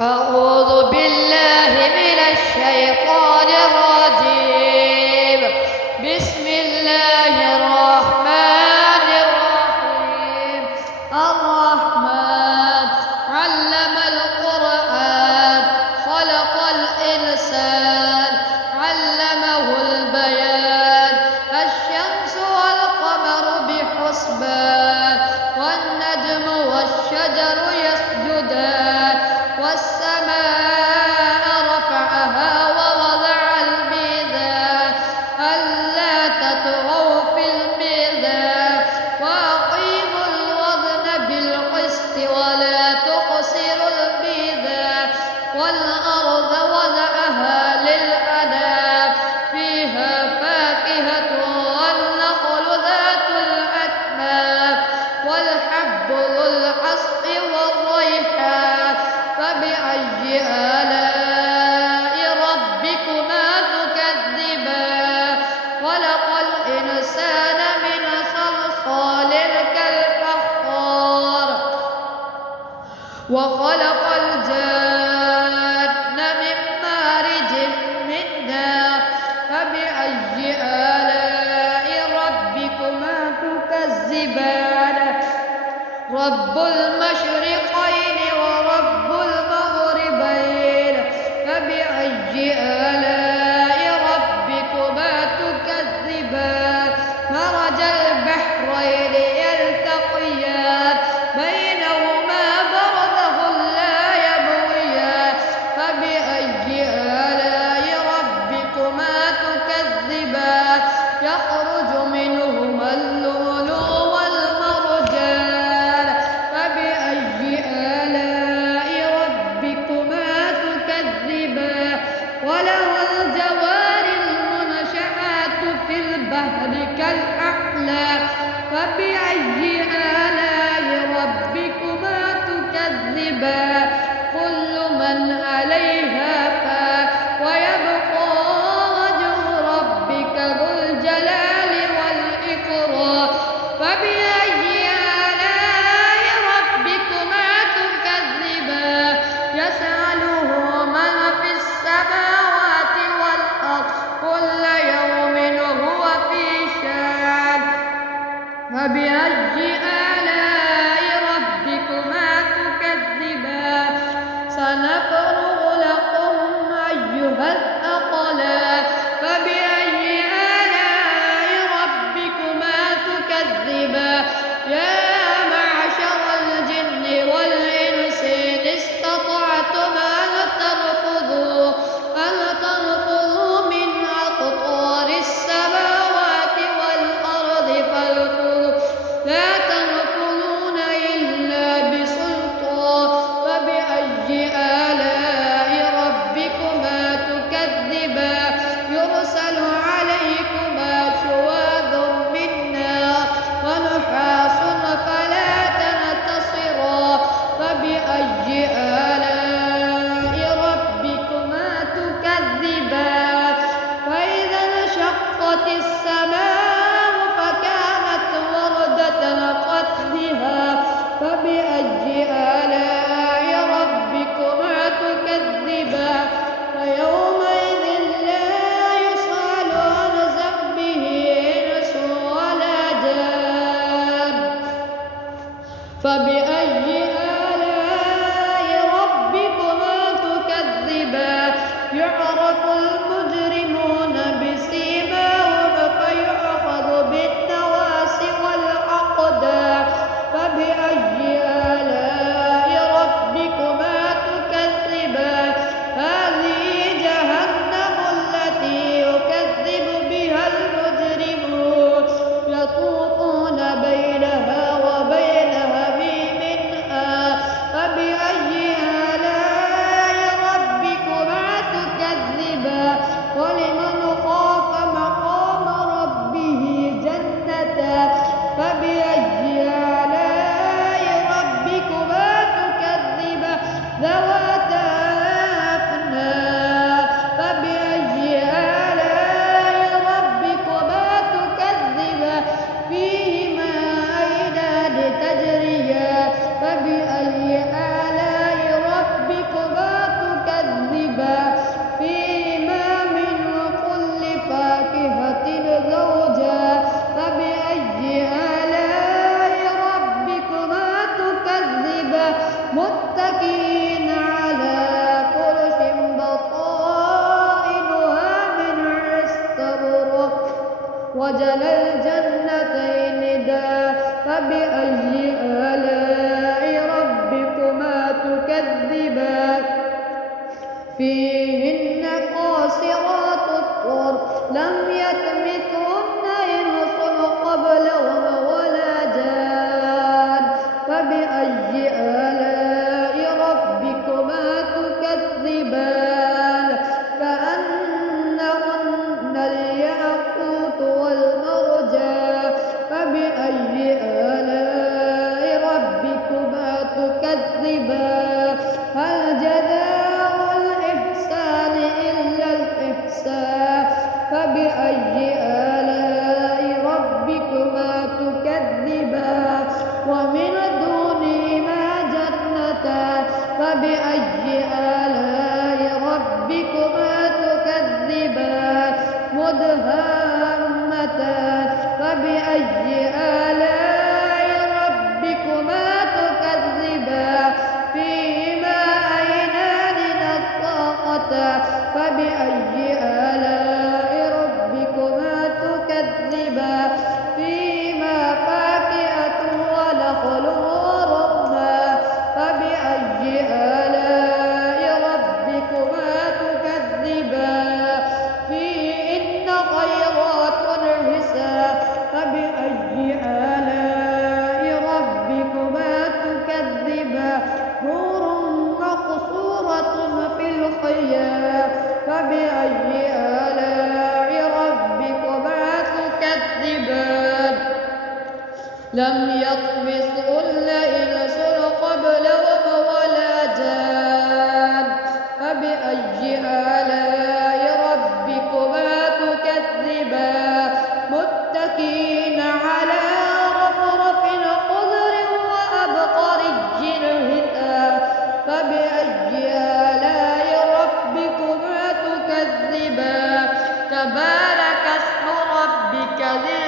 أعوذ بالله من الشيطان الرجيم. بسم الله الرحمن الرحيم. الرحمن علم القرآن خلق الإنسان علمه البيان. الشمس والقمر بحسبان والنجم والشجر يسجدان والسماء رفعها ووضع الميزان ألا تطغوا في الميزان وأقيموا الوزن بالقسط ولا تخسروا الميزان والأرض وضعها للأنام فيها فاكهة والنخل ذات الأكمام والحب ذو العصف والريحان. فبأي آلاء ربكما تكذبان؟ خلق الإنسان من صلصال كالفخار وخلق الجان من مارج من نار. فبأي آلاء ربكما تكذبان؟ رب المشرقين ورب المغربين. فبأي آلاء ربكما تكذبان؟ مرج البحرين يلتقيان بينهما برزخ لا يبغيان. فبأي آلاء ربكما تكذبان؟ يخرج منهما اللؤلؤ والمرجان. فبأي آلاء ربكما تكذبان؟ وله الجوار المنشآت في البحر كالأعلام. فبأي آلاء ربكما تكذبان؟ كل من عليها فان ويبقى وجه ربك ذو الجلال والإكرام. فبأي آلاء ربكما تكذبان؟ يسأله من في السماوات والأرض كل يوم هو في شأن. فبأي آلاء ربكما تكذبان؟ سنفرغ لكم أيها الثقلان. فبأي آلاء ربكما تكذبان؟ يا معشر الجن والإنس إن استطعتم أن تنفذوا من أقطار السماوات والأرض فانفذوا لا تنفذون إلا بسلطان. فبأي آلاء ربكما تكذبان؟ يرسل عليكما شواظ من نار ونحاس فلا تنتصران. فبأي آلاء ربكما تكذبان؟ فإذا انشقت السماء فكانت وردة كالدهان. فبأي آلاء ربكما تكذبان؟ فيومئذ لا يسأل عن ذنبه إنس ولا جان. فبأي آلاء ربكما تكذبان؟ يعرف المجرمون بسيماهم فيؤخذ بالنواصي والأقدام. فبأي آلاء ربكما تكذبان؟ هذه جهنم التي يكذب بها المجرمون يطوفون بينها وبين حميم آن. فبأي آلاء ربكما تكذبان؟ ولمن خاف مقام ربه جنتان. فبأي آلاء ربكما تكذبان؟ ذواتا أفنان. فبأي آلاء ربكما تكذبان؟ فيهما عينان تجريان. فبأي آلاء ربكما متكئين على فرش بطائنها من استبرق وجنى الجنتين دان فبأي آلاء ربكما تكذبان فيهن قاصرات الطرف لم يطمثهن إنس قبلهم ولا جان فبأي آلاء ربكما تكذبان كأنهن الياقوت والمرجان فبأي آلاء ربكما تكذبان هل جزاء الإحسان إلا الإحسان فبأي آلاء ربكما تكذبان ومن دونهما جنتان فبأي آلاء ربكما تكذبان مدهامتان فبأي آلاء ربكما تكذبان فيهما عينان نضاختان فبأي آلاء ربكما تكذبان فيهما فاكهة ونخل ورمان فبأي آلاء ربكما تكذبان فيهن خيرات حسان فبأي آلاء ربكما تكذبان حور مقصورة في الخيام فبأي آلاء ربكما تكذبان لم يطمثهن إنس قبلهم ولا جان فبأي آلاء ربكما تكذبان متكئين على رفرف خضر وأبقري هتان فبأي آلاء ربكما تكذبان تبارك اسم ربك ذي